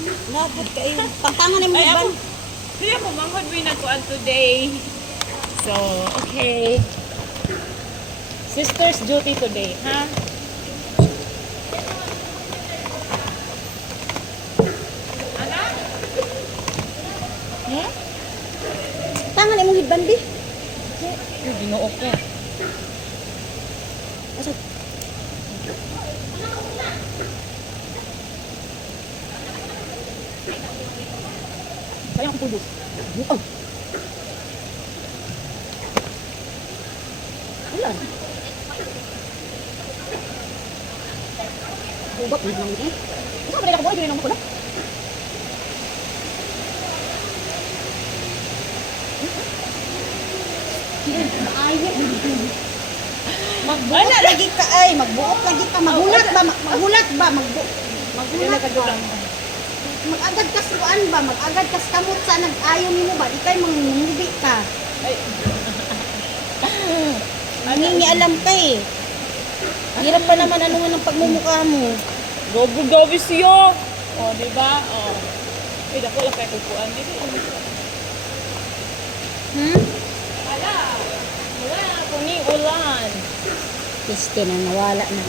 Labot kayo. Pagtangan mo Ay, ban. ako. Kaya mo manghod we nagkuan today. So, okay. Sister's duty today, ha? Ana? Hmm? Tangan mo hidban di. Yung ginoo ko. Asa? Sayang ko pulbos. Oh. Wala. Hubak ni lang eh. Ito ba nila ko boy? Dili naman ko na. Ayat. Magbuot. Wala lagi ka ay magbuot lagi ka magulat ba magulat ba magulat ba magagad ka suan ba magagad ka kamot sa nag-ayo nimo ba ikay mangmubi ka Ay. nangingi alam ka eh hirap pa naman ano nga ng pagmumukha mo Gobo-gobo siyo. O, di ba? O. Ay, dako lang kayo kukuan. Dito. Wala. Wala ako ni ulan. piste na nawala na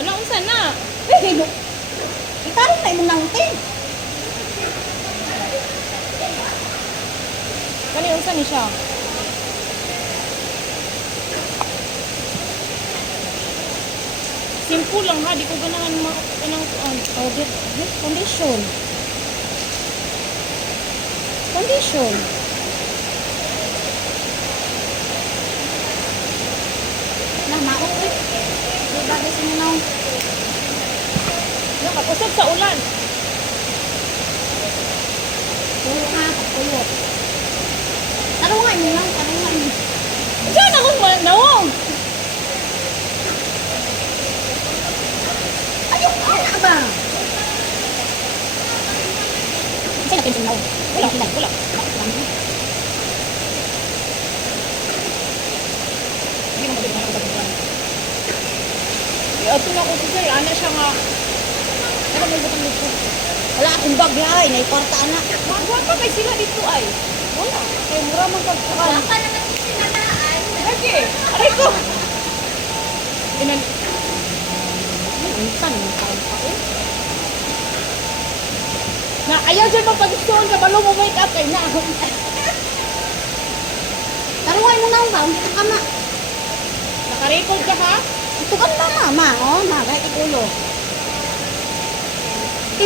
Ano, unsa na? eh itarong na imong nangtin Kani, unsa ni siya? Simple lang ha. Di ko ganahan kanang kuan. oh this condition na maot eh di ba kasi mo Yung kapusog sa ulan. tulo nga tulo tarungan mo lang tarungan mo Saan akong nawong? ayok ka ba sa'yo natin sinaw Wala. Wala. Hindi naman din ako pagkuhan. Ito na ko sir. Ana siya nga. Ano may butang dito? wala akong bag na ay naikwarta na Magwa pa kay sila dito ay. wala kay mura man pagkuhan Lagi. Aray ko. Inan. minsan mo tayo pa eh Na ayaw dyan magpag-gustuhan ka. Balo mo make up kay na. tarungan mo lang ba hindi ka kama Naka-record ka ha? ito ka na mama oh na kahit ikulo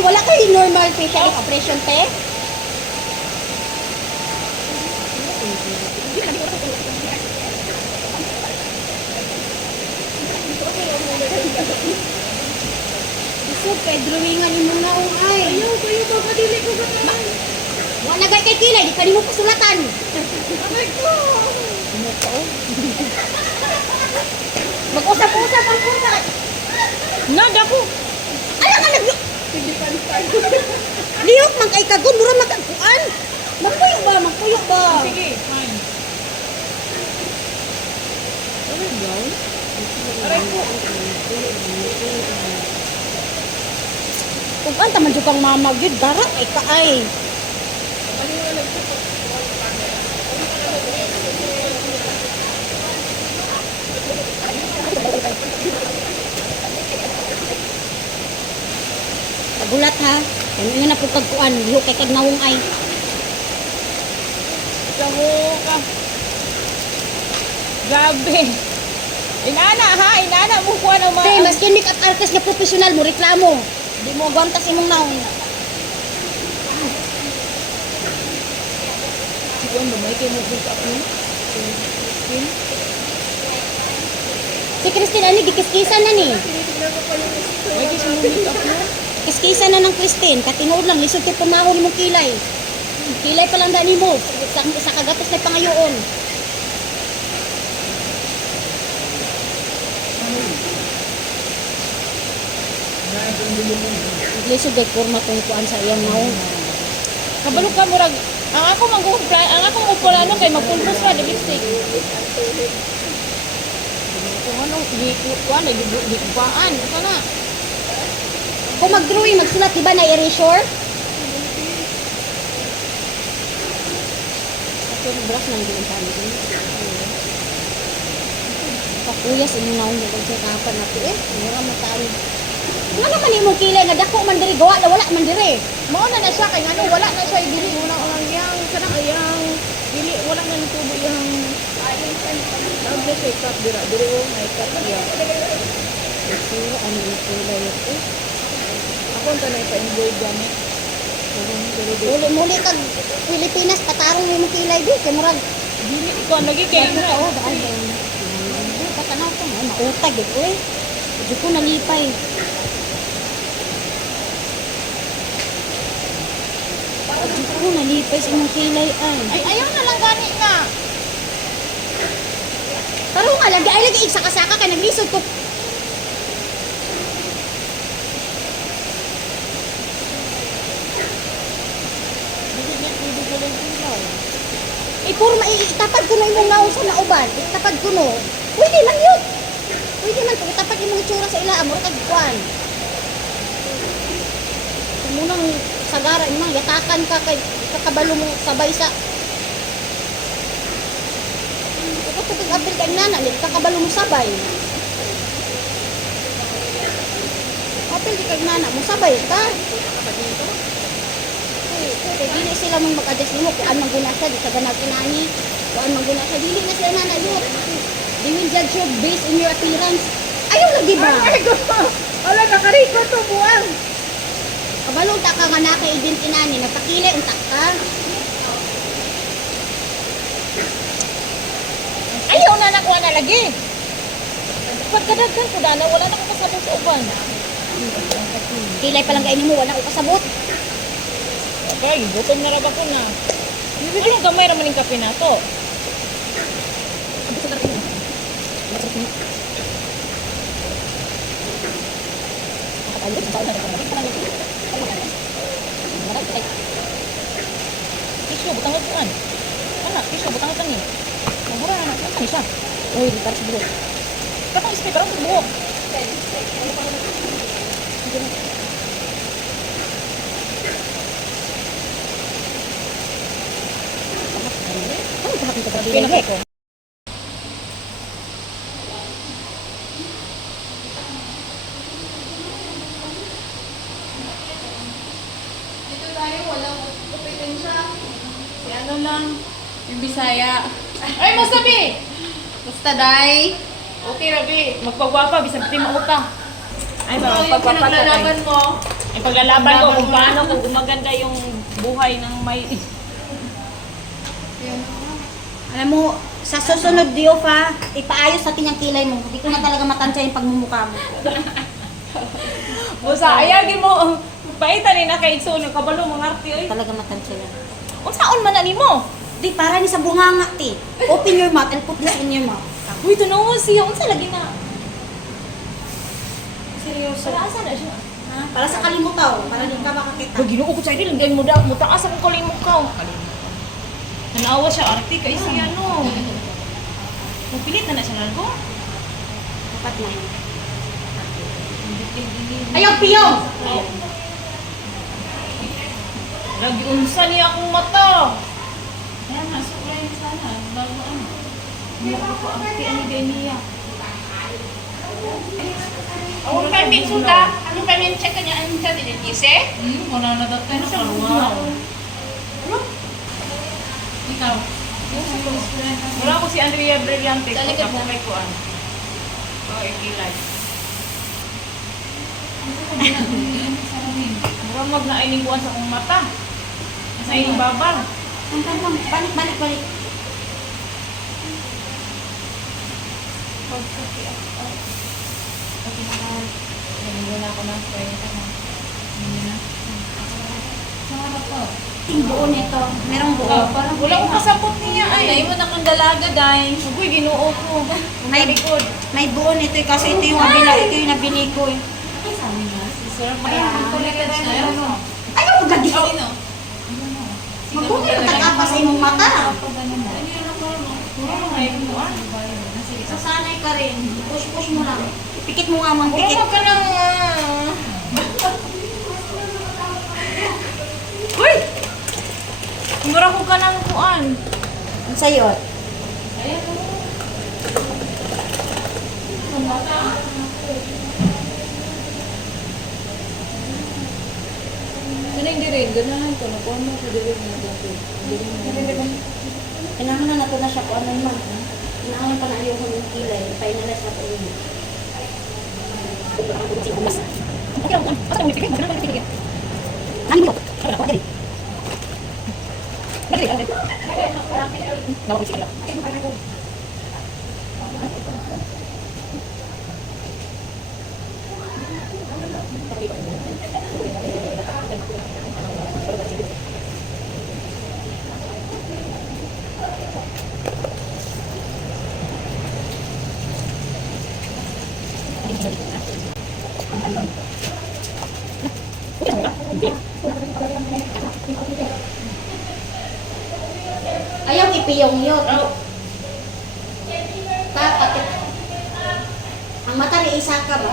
wala kayo normal facial expression te Isog kay drawingan ni mong naong ay. Ayaw kayo magpadili ko ba na? Wala gay kay kilay, di kanimo pasulatan. Aray ko. Ano to? Mag-usap-usap ang kursa. Nada ko. Ala ka nag Sige pan. lihok man kay kagon mura magkakuan. Magpuyo ba? Magpuyo ba? Sige, fine. Aray ko. Kung anta man jud kang mama gid dara ay kaay. Pagulat ha. Kaya na po kagkuan, lihok kay kag nawong ay. Saho ka. Grabe. Inana ha, inana mo kuha ng mga... Tay, mas kin makeup artist nga professional mo reklamo. Di mo gwantas imong nawong. Siguro mo may kayo mag-make up mo. Si Christine ani gikiskisan na ni. May kayo mo make up mo. Kiskisan na ng Christine, katingod lang lisod kay pamahon imong kilay. Kilay pa lang dani mo sa kagatos na pangayoon. Lisod kay kurma tong kuan sa iyang nawong. Kabalo ka murag. Ang ako ang akong upulano kay magpulbos ra di lipstick. Kung ano, di kuan ay di kuan. Sana. Kung mag-drawing, magsulat, di ba na erasure? Ito, brush nang din sa amin. Kuya, sinunaw niya kung siya kapan na ito eh. Mura matalo. Nga naman imong kilay nga dako man diri gawa na wala man diri. Mao na na siya kay ano wala na siya dili unang yang kanang ayang dili wala na nitubo yang Sabi kay cut dira diri o may cut ya. Kasi ano yung kilay ito? Ako ta na pa-embroid gani. Muli kag Pilipinas patarong imong kilay di kay murag Dili ko lagi kay kaya na oh daan lang. Patanaw ko na mautag ito eh. Di ko nalipay. Di ko nalipay sa imong kilay ay. ay ayaw na lang gani nga. Pero nga lagi ay lagi saka-saka kay naglisod ko. Dili niya pwede ko lang ilaw. Puro itapad ko na imong naon sa nauban. Itapad ko no. Pwede man yun. Pwede man kung itapad imong itsura sa ila amor kag kuan. Kung munang sagara imong yatakan ka kay kakabalo mo sabay sa ito tubig abel kay nana lit kakabalo mo sabay. Apel di kay nana mo sabay ka. Kaya dili sila mong mag-adjust nimo kung anong guna siya, di sa ganag inani, kung anong guna siya, dili na sila nanayot. They will judge you based on your appearance. Ayaw lagi ba? Ay ko. Wala nakariko to buang. Kabalong ta ka nga naka-ident inani, nagpakilay untak ka. Ayaw na nakuha na lagi. Pagkadaghan ko na wala na ko kasabot sa uban. Kilay pa lang kainin mo, wala ko kasabot. Okay, gutom na raga ko na. Hindi mo gamay raman yung kape na to. Tisyo, butang ko an. Ana, tisyo, butang ko ni. Mura na, ano ni siya? Uy, di para sa buhok. Katong spray, parang sa buhok. Ano ba hapon ka ba Pinaka bilay? ko. Dito tayo, walang kompetensya. Si ano lang, yung Bisaya. Ay, mo sabi! Basta day. Okay, Rabi. Magpagwapa, bisag ti mauta. Ay, Ano yung pinaglalaban mo? Ay, paglalaban ko kung paano kung gumaganda yung buhay ng may... Alam mo, sa susunod Dio pa, ipaayos sa tinyang kilay mo. Hindi ko na talaga matansya yung pagmumukha mo. Busa, ayagin mo. Paitan ni na kay Igsoon, kabalo mga arte. Ay, Talaga matansya yan. unsaon man na nimo? Di, para ni sa bunganga, ti. Open your mouth and put this in your mouth. Uy, tunawa siya. Unsa lagi na? Seryoso. Para asa na siya? Ha? Para sa kalimutaw, para di ka makakita. Pag ginoo ko sa idil, hindi mo da, mutaas akong kalimok ka. Nanawa siya, arte kay siya, no. Mapilit na siya largo. Dapat na yun. Ayaw, piyong! Lagi unsa niya akong mata. Ayan, nasuklay sana. Bago ano. Hindi ko arte ani Denia. Ang permit sudah, anong permit check kanya ang sa dinitise? Wala na daw tayo na karuwa. Ikaw. Wala ko si Andrea Brillante. Talikod na. Kay kuan. Oh, ikilay. Mura mag na ining kuan sa akong mata. Sa ining babal. Balik, balik, balik. Hindi na ako na spray ito na. Yung buo nito. Merong buo. Wala ko kasabot niya Ay, ay. mo na kang dalaga, day. Uy, ginoo ko. May likod. May buo nito eh, kasi ito yung nabila, ito yung nabili ko eh. Ay, sabi nga. Si Sir, Ayan. kulikat siya. Ayaw ko lagi. Sino? Mabuti na tagapa sa imong mata. Sasanay ka rin. Push-push mo lang. Pikit mo nga mang Wala pikit. ka nang... Sayot. Ayan o. Ano yung dire? Ganahan ko. Nakuha mo sa dire mo dito. Kailangan na to na siya kung ano man. Kailangan pa na yung kilay. Finalize na po yun. Ayaw ipiyong yun. Dapat. Ang mata ni isa ka ba?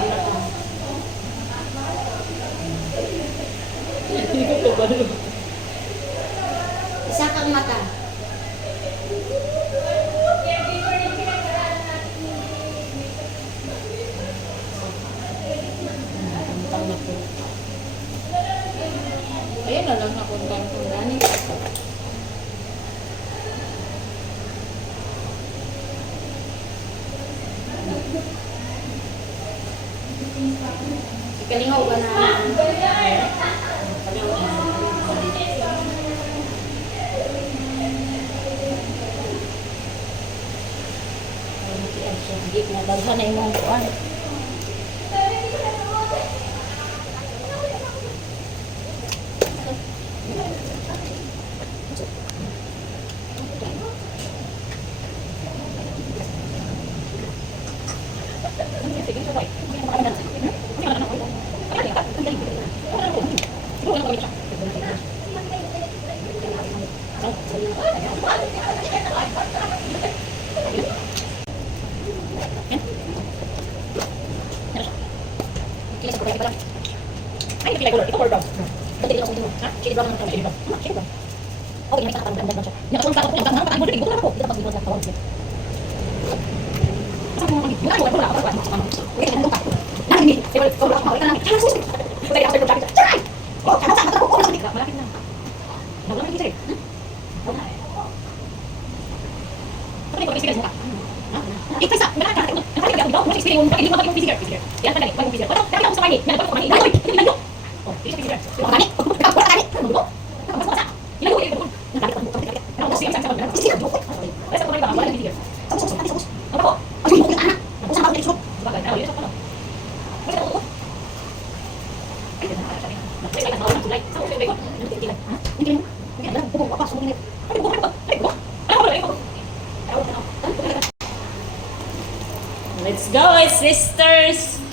Isa kang mata. Ayan na lang nakuntan ko gani. Ikalingaw ba na? Hindi na daghan na yung mga kuwan. Let's go, sisters!